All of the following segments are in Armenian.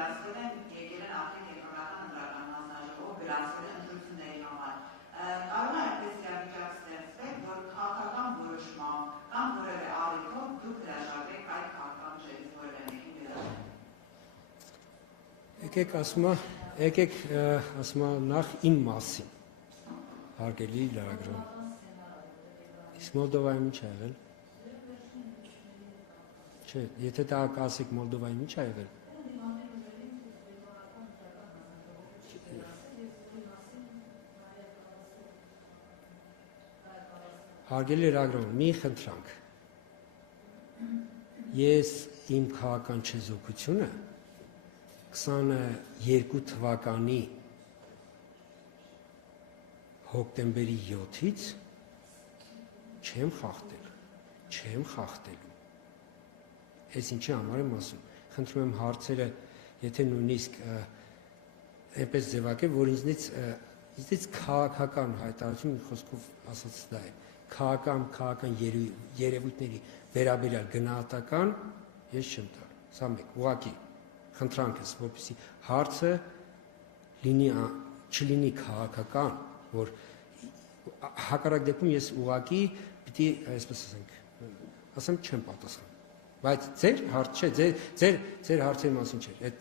վերացվել են եկել են արդեն կենտրոնական ընտրական հանձնաժողով վերացվել են ընտրությունների համար։ Կարող է այդպես իրավիճակ ստեղծվել, որ քաղաքական որոշմամբ կամ որևէ առիթով դուք հրաժարվեք այդ քաղաքական ուժերից որևէ մեկին վերաբերել։ Եկեք ասում նախ իմ մասին, հարգելի լրագրող։ Իսկ Մոլդովայում ինչ ա եղել։ Չէ, եթե դա ասեք Մոլդովայում ինչ ա եղել։ Հարգելի լրագրող, մի խնդրանք։ Ես իմ քաղաքական չեզոքությունը 22 թվականի հոկտեմբերի 7-ից չեմ խախտելու։ Ես ինչի համար եմ ասում։ Խնդրում եմ հարցերը, եթե նույնիսկ այնպես ձևակերպել, որ ինձնից քաղաքական հայտարարություն մի խոսքով ասած դա է։ Քաղաքական երևույթների վերաբերյալ գնահատական ես չեմ տալ։ Սա մեկ, ուղղակի խնդրանք ես, որպեսզի հարցը չլինի քաղաքական, որ հակառակ դեպքում ես ուղղակի պիտի, այսպես ասեմ, չեմ պատասխան։ Բայց ձեր հարց չէ, ձեր հարցերի մասին չէ։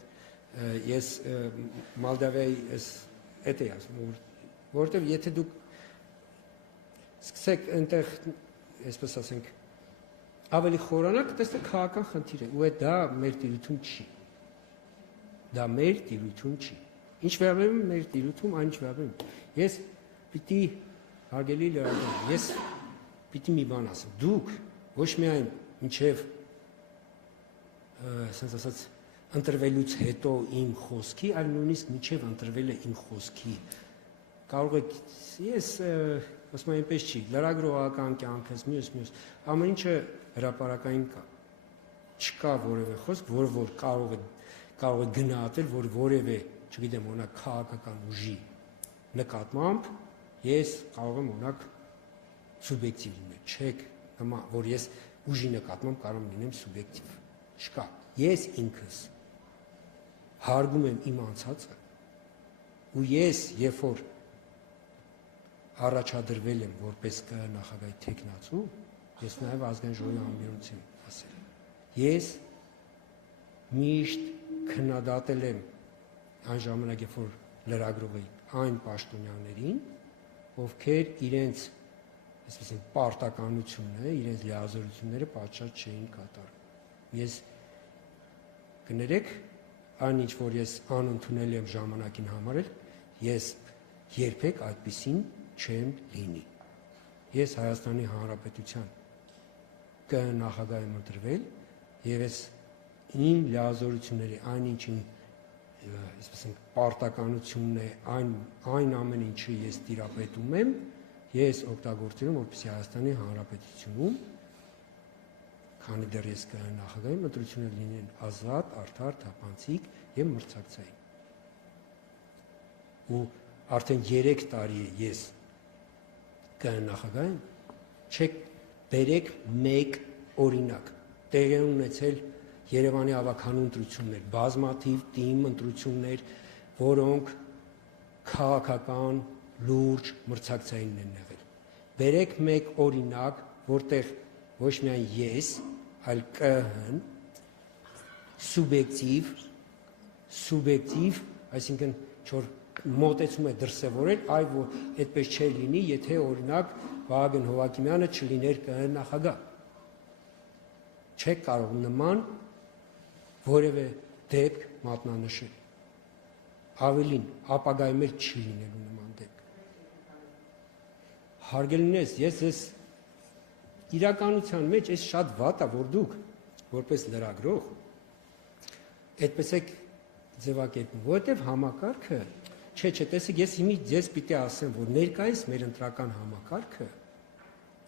Ես Մոլդովայի էդ էի ասում, որովհետև եթե դուք սկսեք այնտեղ, այսպես ասենք, ավելի խորանալ, կտեսնեք քաղաքական խնդիր է, ու դա մեր տիրույթում չի։ Դա մեր տիրույթում չի։ Ինչ վերաբերում մեր տիրույթում, այն ինչ վերաբերում։ Ես պիտի, հարգելի լրագրող, ես պիտի մի բան ասեմ։ Դուք ոչ միայն մինչև ասենց ասած ընտրվելուց հետո իմ խոսքի, այլ նույնիսկ մինչև ընտրվել է իմ խոսքի կարող եք ես ասում եմ այնպես չի լրագրողական կյանքս մյուս ամեն ինչը հրապարակային կա չկա որևէ խոսք որ կարող է գնահատել որ որևէ չգիտեմ օրինակ քաղաքական ուժի նկատմամբ ես կարող եմ օրինակ սուբյեկտիվ լինել չեք նման որ ես ուժի նկատմամբ կարող եմ լինեմ սուբյեկտիվ չկա ես ինքս հարգում եմ իմ անցածը ու ես երբ որ առաջադրվել եմ որպես նախագահի թեկնածու ես նաև ազգային ժողովի ամբիոնություն ասել ես միշտ քննադատել եմ այն ժամանակ երբ որ լրագրող էի այն պաշտոնյաներին ովքեր իրենց այսպես պարտականությունը իրենց լիազորությունները պատշաճ չէին կատարում ես կներեք այն ինչ որ ես անընդունել եմ ժամանակին համարել ես երբեք այդպիսին չեմ լինի ես Հայաստանի Հանրապետության նախագահ եմ ընտրվել եւ ես իմ լիազորությունների այն ինչին այսպես պարտականությունն է այն ամեն ինչը ես տիրապետում եմ ես օգտագործել եմ որպեսզի Հայաստանի Հանրապետությունում քանի դեռ ես նախագահ եմ ընտրությունները լինեն ազատ, արդար, թափանցիկ եւ մրցակցային ու արդեն 3 տարի է ես նախագահ եմ չեք բերեք մեկ օրինակ տեղի ունեցել Երևանի ավականու ընտրություններ բազմաթիվ թիմ ընտրություններ որոնք քաղաքական լուրջ մրցակցային են եղել բերեք մեկ օրինակ որտեղ ոչ միայն ես այլ ԿՀ-ն սուբյեկտիվ այսինքն չոր մոտեցում է դրսևորել այլ որ այդպես չէ լինի եթե օրինակ Վահագն Հովհակիմյանը չլիներ ԿՀ նախագահ չեք կարող նման որևէ դեպք մատնանշել ավելին ապագայում էլ չի լինելու նման դեպք հարգելինես ես իրականության մեջ այս շատ վատ է որ դուք որպես լրագրող այդպես եք ձևակերպում որովհետև համակարգը չէ տեսեք ես հիմա ես պիտի ասեմ որ ներկայիս մեր ընտրական համակարգը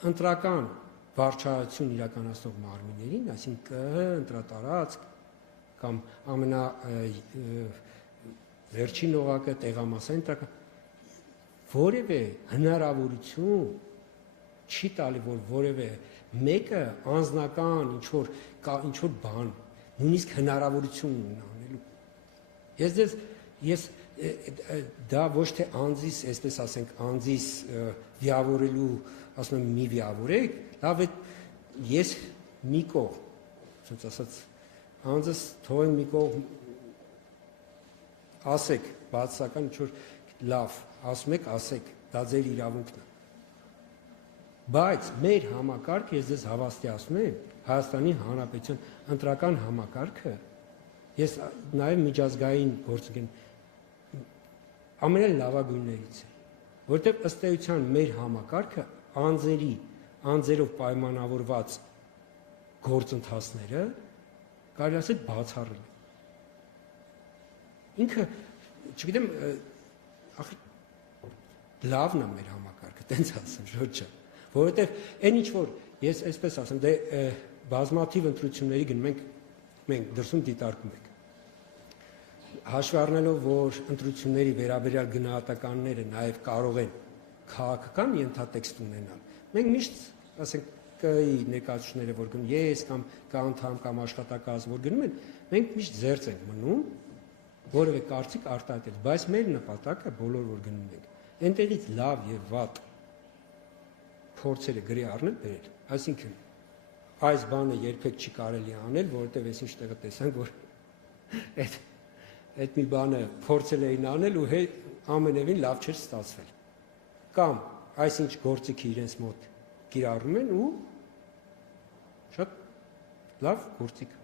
ընտրական վարչայություն իրականացնող մարմիններին այսինքն ԿՀ ընտրատարածք կամ ամենա վերջին օղակը տեղամասային ընտրական որևէ հնարավորություն չի տալի որ որևէ մեկը անձնական ինչ որ բան նույնիսկ հնարավորություն ունենալու Ես դա ոչ թե անձիս, այսպես ասենք, անձիս վիավորելու, ասում եմ, մի վիավորեք, լավ է, ես մի կողմ, ասենց ասած, անձս թողեմ մի կողմ, ասեք, բացական ինչ-որ լավ, ասում եք, ասեք, դա ձեր իրավունքն է։ Բայց մեր համակարգը, ես ձեզ հավաստիացնում եմ, Հայաստանի Հանրապետության ընտրական համակարգը, ես նաև միջազգային գործընկեր ամենալավագույններից է, որտեղ ըստ էության մեր համակարգը անձերով պայմանավորված գործընթացները կարելի ասել բացառել է։ Ինքը, չգիտեմ, լավն է մեր համակարգը, տենց ասեմ, ոչ չէ, որովհետև այն ինչ որ ես այսպես ասեմ, դե բազմաթիվ ընտրությունների գնում մենք դրսում դիտարկում ենք։ Հաշվի առնելով, որ ընտրությունների վերաբերյալ գնահատականները նաև կարող են քաղաքական ենթատեքստ ունենալ, մենք միշտ, ասենք, ԿԸ-ի ներկայացուցիչները, որ գնում ես կամ անդամ կամ աշխատակազմ, որ գնում են, մենք միշտ զերծ ենք մնում, որևէ կարծիք արտահայտել, բայց մեր նպատակը բոլոր որ գնում ենք, այնտեղից լավ եւ վատ փորձերը գրի առնել բերել, այսինքն այս բանը երբեք չի կարելի անել, որովհետև ես ինչ տեղը տեսանք, որ այդ մի բանը փորձել էին անել ու ամենևին լավ չէր ստացվել։ Կամ այսինչ գործիքը իրենց մոտ կիրառում են ու շատ լավ գործիք։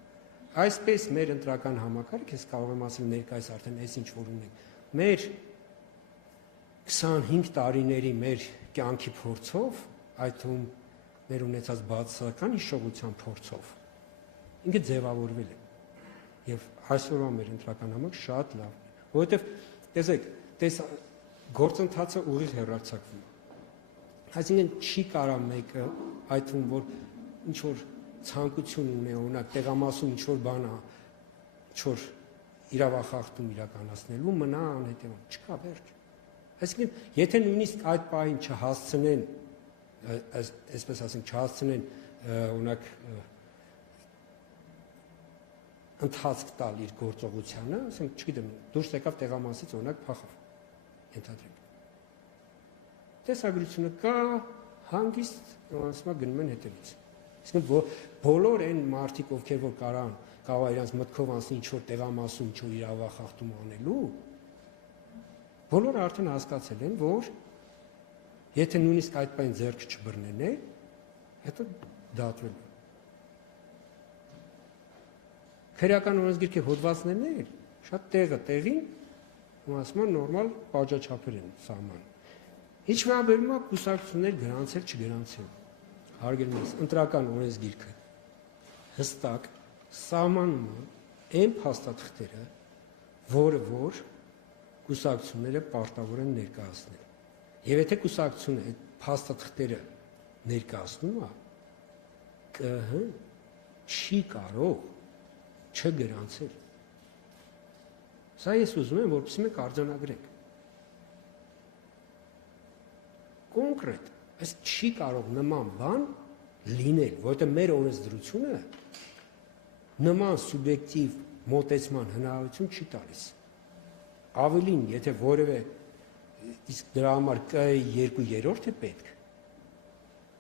Այսպես մեր ընտրական համակարգը, ես կարող եմ ասել ներկայիս արդեն այս ինչ որ ունենք, մեր 25 տարիների մեր կյանքի փորձով, այդ թվում մեր ունեցած բացասական հիշողության փորձով, ինքը ձևավորվել է։ Եվ այսօրվա մեր ընտրական համակարգը շատ լավ է, որովհետև տեսեք, գործընթացը ուղիղ հեռարձակվում է։ Այսինքն չի կարա մեկը, այդ թվում որ ինչ որ ցանկություն ունի, օրինակ տեղամասում ինչ որ բան է, ինչ որ իրավախախտում իրականացնելու, մնա անհետևանք, չկա վերջ։ Այսինքն, եթե նույնիսկ այդ պահին չհասցնեն, այսպես ասենք, չհասցնեն, օրինակ ընթացք տալ իր գործողությանը, ասենք, չգիտեմ, դուրս եկավ տեղամասից, օրինակ փախավ, ենթադրենք։ Տեսագրությունը կա, հանգիստ նորանսմա գնում են հետևից։ Այսինքն, բոլոր այն մարդիկ, ովքեր որ կարող իրենց մտքով անցնի ինչ-որ տեղամասում, ինչ-որ իրավախախտում անելու, բոլորը արդեն հասկացել են, որ եթե նույնիսկ այդ բան ձեռք չբռնեն, հետո դատվել է։ Քրեական օրենսգիրքի հոդվածներն են, շատ տեղին, ասում նորմալ պատժաչափեր են սահման։ Ինչ վերաբերում է կուսակցություններ գրանցել, չգրանցել։ Հարգելի ես, ընտրական օրենսգիրքը հստակ սահմանում է այն փաստաթղթերը, որը որ կուսակցությունները պարտավոր են ներկայացնել։ Եվ եթե կուսակցությունը այդ փաստաթղթերը ներկայացնում է, ԿՀ չի կարող չգրանցել։ Սա ես ուզում եմ, որպեսզի մենք արձանագրենք։ Կոնկրետ, այս չի կարող նման բան լինել, որովհետև մեր օրենսդրությունը նման սուբյեկտիվ մոտեցման հնարավորություն չի տալիս։ Ավելին, եթե որևէ իսկ դրա համար ԿԸ-ի 2/3 է պետք,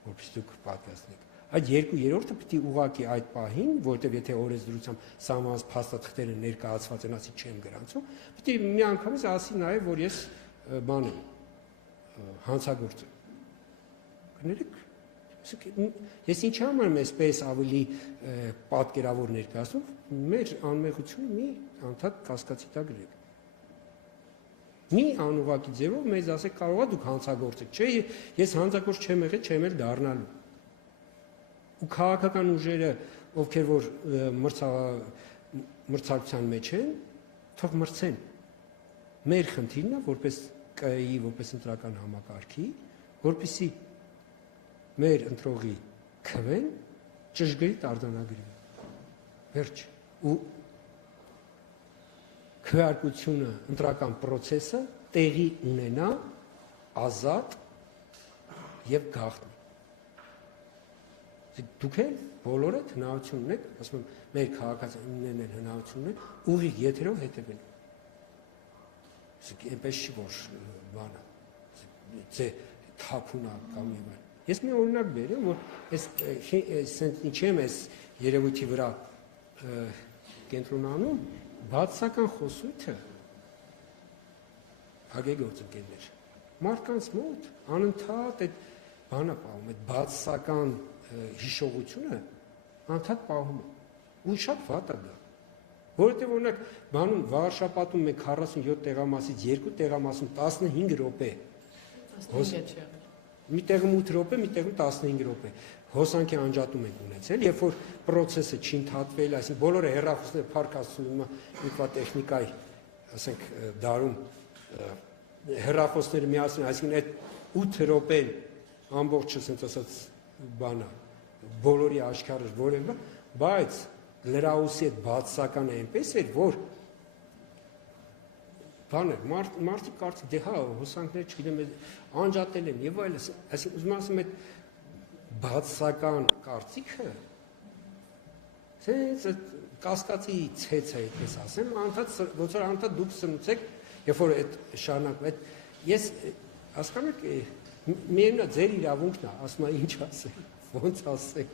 որպես դուք պատկասնեք, այդ 2/3 պիտի ուղղակի այդ պահին, որտեղ եթե օրենսդրությամբ սահմանված փաստաթղթերը ներկայացված են, ասի չեմ գրանցում, պիտի միանգամից ասի նաև, որ ես բան եմ, հանցագործ եմ։ Կներեք, ես ինչ համար եմ այսպես ավելի պատկերավոր ներկայացնում, մեր անմեղությունը մի անդադ կասկածի տակ գրեք։ Մի անուղղակի ձևով մեզ ասեք, կարող է դուք հանցագործ եք, չէ, ես հանցագործ չեմ եղել, չեմ էլ դառնալու։ Ու քաղաքական ուժերը, ովքեր որ մրցակցության մեջ են, թող մրցեն։ Մեր խնդիրն է, որպես ԿԸ-ի, որպես ընտրական համակարգի, որպեսզի մեր ընտրողի քվեն ճշգրիտ արձանագրվի։ Վերջ։ Ու քվեարկությունը, ընտրական process-ը տեղի ունենա ազատ եւ գաղտնի։ Դուք էլ բոլորը հնարավորություն ունեք, ասում եմ, մեր քաղաքացիներն էլ հնարավորություն ունեն ուղիղ եթերով հետևել։ այնպես չի որ բանը ձե թափունա կամ եւ այլ։ Ես մի օրինակ բերեմ, որ այս ինչ եմ այս երևույթի վրա կենտրոնանում, բացական խոսույթը հագեգործընկերներ մարդկանց մոտ անընդհատ այդ բանը պահում, այդ բացական հիշողությունը անընդհատ պահում է, ու շատ վատ է դա, որովհետև օրինակ բանում վաղարշապատում մենք 47 տեղամասից 2 տեղամասում 15 րոպե, մի տեղում 8 րոպե, մի տեղում 15 րոպե հոսանքի անջատում ենք ունեցել, երբ որ պրոցեսը չի ընդհատվել, այսինքն բոլորը հեռախոսները փառք Աստծո ինֆոտեխնիկայի, ասենք դարում հեռախոսները միացնում, այսինքն այդ 8 րոպեն ամբողջը ասենց ասած բանը բոլորի աշխարհը որևէ, բայց լրահոսի այդ բացականը այնպես էր, որ բանը մարդիկ կարծի դե հա հոսանքներ չգիտեմ անջատել են եւ այլն, այսինքն ուզում ասեմ այդ բացական կարծիքը ցենց կասկածի ցեց է այդպես ասեմ, անդադ ոնց որ անդադ դուք սնուցեք, երբ որ այդ շարունակվում է, ես հասկանում եք միևնույն է ձեր իրավունքն է, ասում եմ ինչ ասել, ոնց ասել,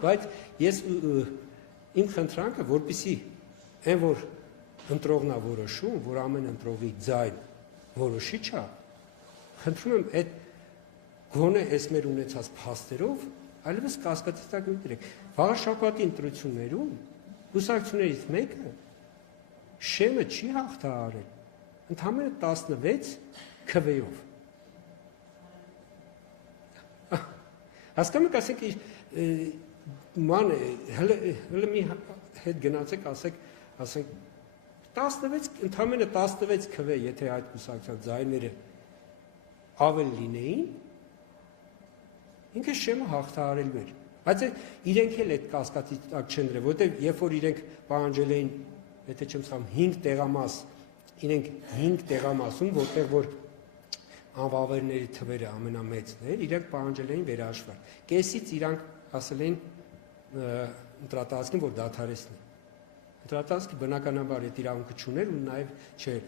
բայց ես իմ խնդրանքը, որպեսզի այն որ ընտրողն է որոշում, որ ամեն ընտրողի ձայն որոշիչ է, խնդրում եմ այդ գոնե այս մեր ունեցած փաստերով այլևս կասկածի տակ մի դրեք։ Վաղաշաբաթի ընտրություններում կուսակցություններից մեկը շեմը չի հաղթահարել, ընդամենը 16 քվեով։ Հասկանում եք, ասենք ման հələ մի հետ գնացեք, ասենք 16 ընդամենը 16 քվե, եթե այդ կուսակցության ձայները ավել լինեին, ինքը շեմը հաղթահարելու էր, բայց իրենք էլ այդ կասկածի տակ չեն դրել, որտեղ երբ որ իրենք պահանջել էին, եթե չեմ սխալվում, 5 տեղամաս, իրենք 5 տեղամասում, որտեղ որ անվավերների թվերը ամենամեծն էր, իրենք պահանջել էին վերահաշվար։ Կեսից իրանք ասել էին ընտրատարածքին, որ դադարեցնի։ Ընտրատարածքը բնականաբար այդ իրավունքը չուներ ու նաև չէր։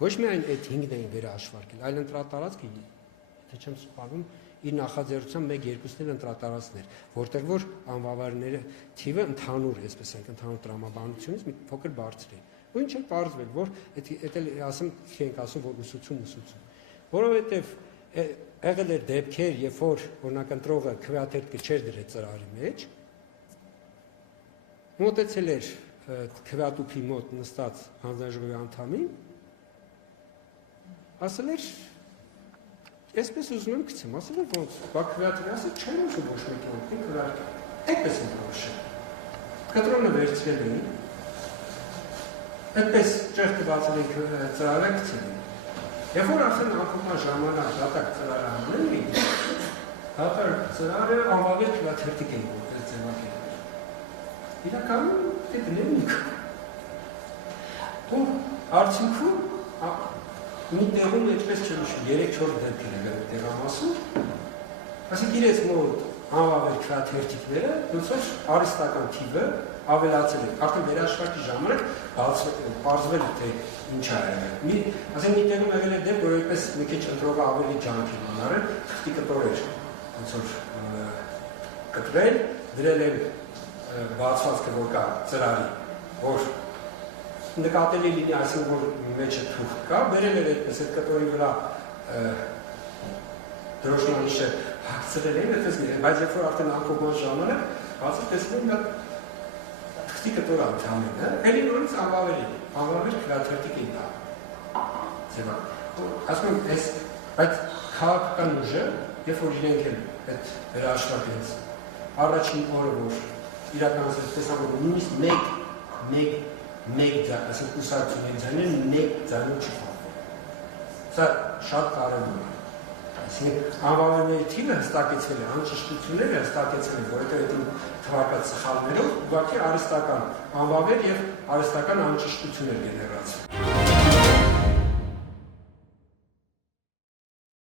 Ոչ միայն այդ 5-ն էին վերահաշվարկել, այլ ընտրատարածքը, եթե չեմ սխալվում, իր նախաձեռնությամբ 1-2-ն ընտրատարածքներ, որտեղ որ անվավերները թիվը ընդհանուր, այսպես ենք, ընդհանուր տրամաբանությունից մի փոքր բարձր է։ Ու ինչ է պարզվել, որ այդ էլ ասեմ, չենք ասում, որ ուսուցում, որովհետև եղել էր դեպքեր, երբ որ օրինակ ընտրողը քվեաթերթը չէր դրել ծրարի մեջ, մոտեցել էր քվեատուփի մոտ նստած հանձնաժողովի անդամին, ասել էր, այսպես ուզում եմ գցեմ, ասել էր ոնց, բա քվեաթերը ասել չեմ ուզում ոչ մեկի օգնի քվեարկել, այդպես են որոշել, կտրոնը վերցրել էին, այդպես ճեղքը բացել են ծրարը գցել էին, երբ որ արդեն անկումա ժամանակ դատակ ծրարը հանել էին, դատակ ծրարը անվավեր քվեաթերթիկ էին որպես ձևակերպել, իրականում դե դնենք, ու արդյունքում մի տեղում այդպես չնշում, 3-4 դեպքեր է տեղամասում, ասենք իրենց մոտ անվավեր քվեաթերթիկները, ոնց որ արհեստական թիվը ավելացել է, արդեն վերահաշվարկի ժամանակ պարզվել է, թե ինչ է եղել։ Ասենք մի տեղում եղել է դեպք, որ այդպես մի քիչ ընտրողը ավելի ջանք են անարել, խտի կտորեր, ոնց որ կտրել, դրել են բացվածքը, որ կա ծրարի, որ նկատելի լինի, այսինքն որ մեջը թուղթ կա, բերել էր այդպես այդ կտորի վրա դրոշմանիշը հագցրել են, այդպես գիտեն, բայց երբ որ արդեն անկողման ժամանակ, բացի տեսնում մի հատ թղթի կտոր անդամին, էլի նորից անվավեր քվեաթերթիկ էին դա։ Ձևա։ Ասում եմ, այդ քաղաքական ուժը, երբ որ իրենք են այդ վերահաշվարկեց, առաջին օրը, որ իրականացել տեսան, որ նույնիսկ մեկ ձայն, ասենք կուսակցությունների ձայները մեկ ձայնով չփոխվում։ Սա շատ կարևոր է։ Այսինքն անվավերների թիվը հստակեցվել է, անճշտությունները հստակեցվել են, որովհետև այդ թվարկած սխալներով ուղղակի արհեստական անվավեր եւ արհեստական անճշտություններ գեներացվել։